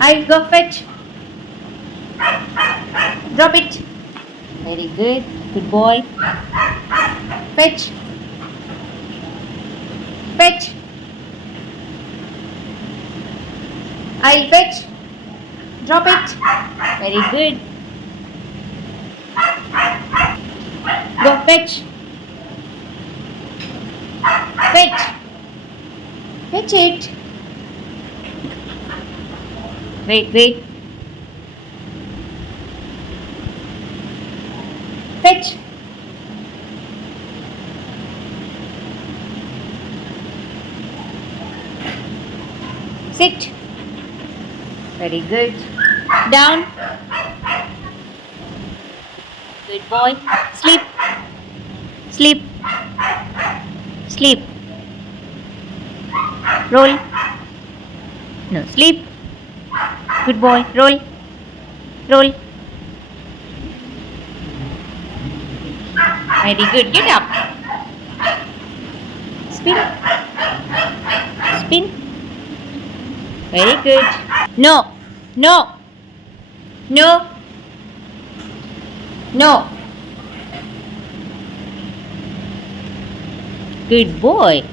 I'll go fetch. Drop it. Very good. Good boy. Fetch. Fetch. I'll fetch. Drop it. Very good. Go fetch. Fetch. Fetch it. Wait. Fetch. Sit. Very good. Down. Good boy. Sleep. Sleep. Sleep. Roll. No, sleep. Good boy. Roll. Roll. Very good. Get up. Spin. Spin. Very good. No. No. No. No. Good boy.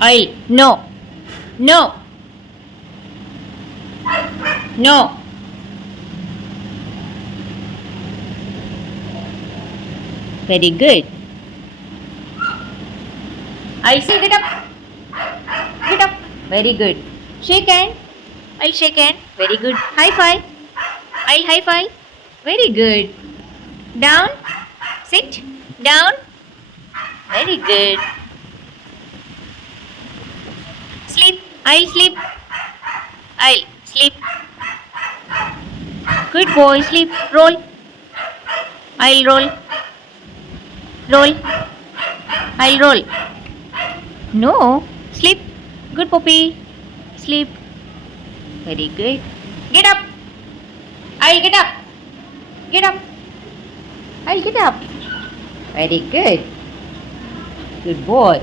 I. No. No. No. Very good. I'll say get up. Get up. Very good. Shake hand. I'll shake hand. Very good. High five. I'll high five. Very good. Down. Sit. Down. Very good. Sleep. I'll sleep. I'll sleep. Good boy. Sleep. Roll. I'll roll. Roll. I'll roll. No. Sleep. Good puppy. Sleep. Very good. Get up. I'll get up. Get up. I'll get up. Very good. Good boy.